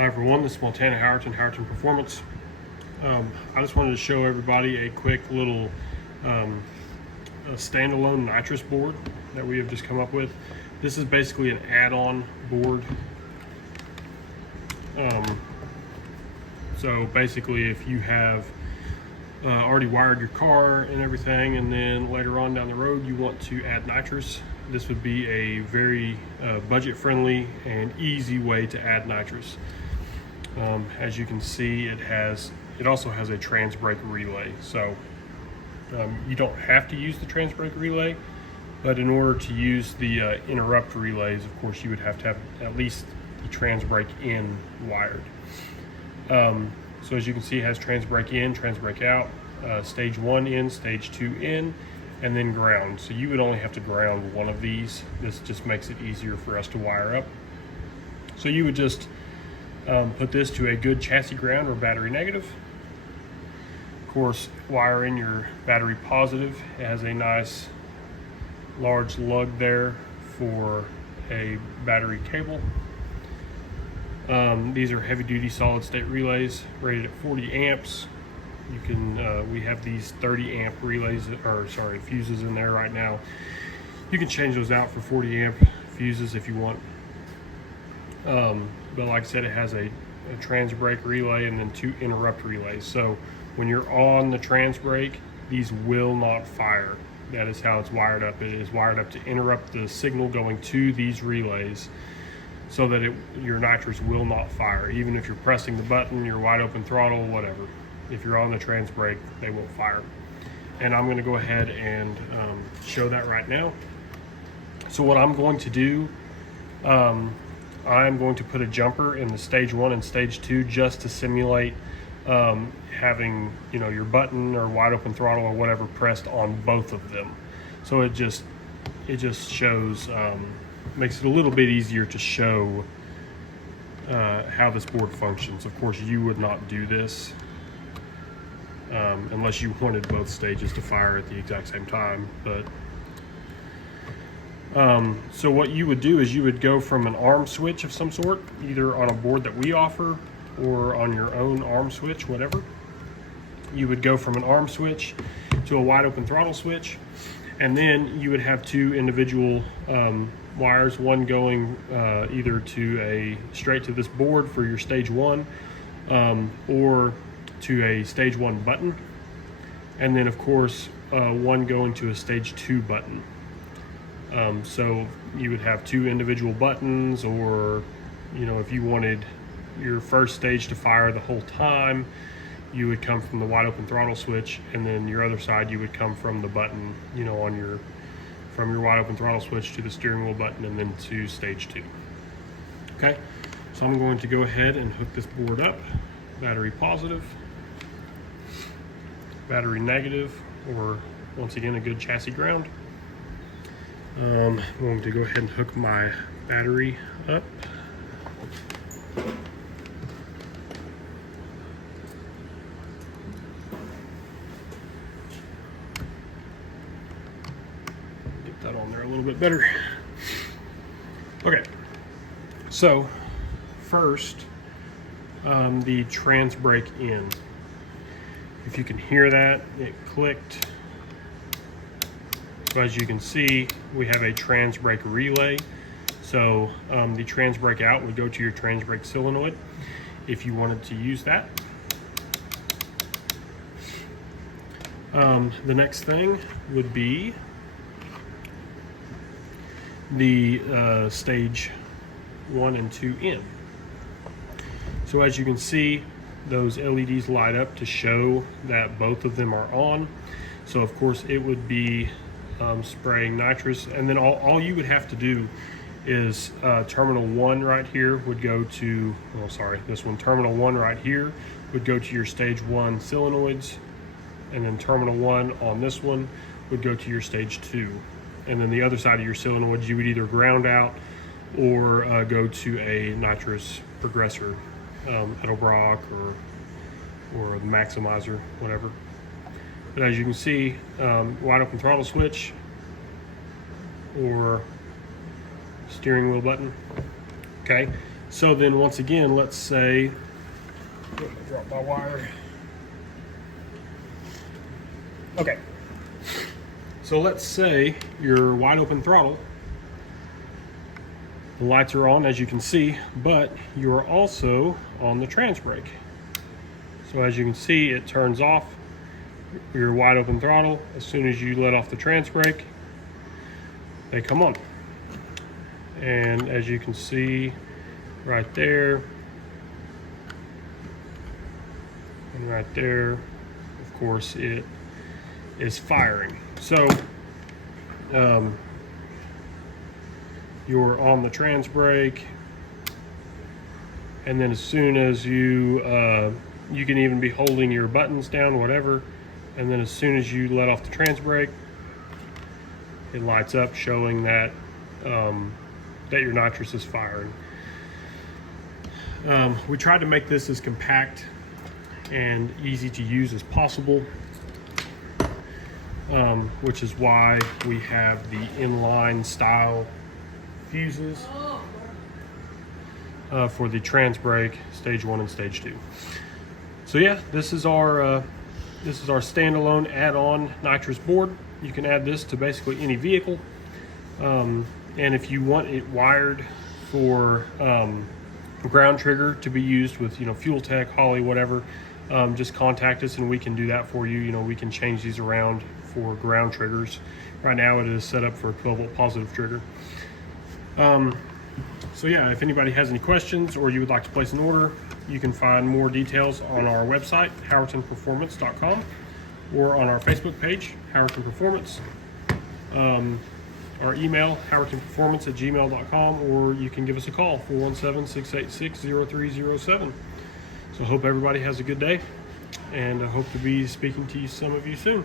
Hi everyone, this is Montana Howerton Performance. I just wanted to show everybody a quick little a standalone nitrous board that we have just come up with. This is basically an add-on board. So basically if you have already wired your car and everything, and then later on down the road you want to add nitrous, this would be a very budget-friendly and easy way to add nitrous. As you can see, it also has a trans brake relay. So you don't have to use the trans brake relay, but in order to use the interrupt relays, of course, you would have to have at least the trans brake in wired. So as you can see, it has trans brake in, trans brake out, stage 1 in, stage 2 in, and then ground. So you would only have to ground one of these. This just makes it easier for us to wire up. So you would just put this to a good chassis ground or battery negative. Of course, wire in your battery positive. It has a nice large lug there for a battery cable. These are heavy-duty solid-state relays rated at 40 amps. You can we have these 30 amp relays, or sorry, fuses in there right now. You can change those out for 40 amp fuses if you want. But like I said, it has a trans brake relay and then 2 interrupt relays. So when you're on the trans brake, these will not fire. That is how it's wired up. It is wired up to interrupt the signal going to these relays, so that your nitrous will not fire. Even if you're pressing the button, your wide open throttle, whatever. If you're on the trans brake, they won't fire. And I'm gonna go ahead and show that right now. So what I'm going to do, I'm going to put a jumper in the stage 1 and stage 2 just to simulate having your button or wide open throttle or whatever pressed on both of them. So it just shows, makes it a little bit easier to show how this board functions. Of course, you would not do this unless you wanted both stages to fire at the exact same time. But so what you would do is you would go from an arm switch of some sort, either on a board that we offer or on your own arm switch, whatever. You would go from an arm switch to a wide open throttle switch, and then you would have 2 individual wires, one going either straight to this board for your stage 1 or to a stage 1 button, and then of course one going to a stage 2 button. So you would have 2 individual buttons, or if you wanted your first stage to fire the whole time, you would come from the wide open throttle switch, and then your other side you would come from the button, from your wide open throttle switch to the steering wheel button, and then to stage 2. Okay, so I'm going to go ahead and hook this board up. Battery positive, battery negative, or once again a good chassis ground. I'm going to go ahead and hook my battery up. Get that on there a little bit better. Okay, so first, the trans brake in. If you can hear that, it clicked. So as you can see, we have a trans brake relay. So the trans brake out would go to your trans brake solenoid if you wanted to use that. The next thing would be the stage 1 and 2 in. So as you can see, those LEDs light up to show that both of them are on. So of course it would be spraying nitrous, and then all you would have to do is terminal 1 right here would go to, this one, terminal 1 right here would go to your stage 1 solenoids, and then terminal 1 on this one would go to your stage 2. And then the other side of your solenoids you would either ground out or go to a nitrous progressor, Edelbrock or the maximizer, whatever. But as you can see, wide open throttle switch or steering wheel button. Okay, So then once again, let's say, drop my wire. Okay, so let's say you're wide open throttle. The lights are on, as you can see, but you're also on the trans brake. So as you can see, it turns off your wide open throttle. As soon as you let off the trans brake, they come on. And as you can see right there, and right there, of course, it is firing. So you're on the trans brake, and then as soon as you can even be holding your buttons down, whatever, and then as soon as you let off the trans brake, it lights up showing that that your nitrous is firing. We tried to make this as compact and easy to use as possible, which is why we have the inline style fuses for the trans brake stage 1 and stage 2. So yeah, this is our standalone add-on nitrous board. You can add this to basically any vehicle, and if you want it wired for ground trigger to be used with Fuel Tech, Holley, whatever, just contact us and we can do that for you. We can change these around for ground triggers. Right now it is set up for a 12-volt positive trigger. So yeah, if anybody has any questions or you would like to place an order, you can find more details on our website, howertonperformance.com, or on our Facebook page, Howerton Performance. Our email, howertonperformance@gmail.com, or you can give us a call, 417-686-0307. So I hope everybody has a good day, and I hope to be speaking to some of you soon.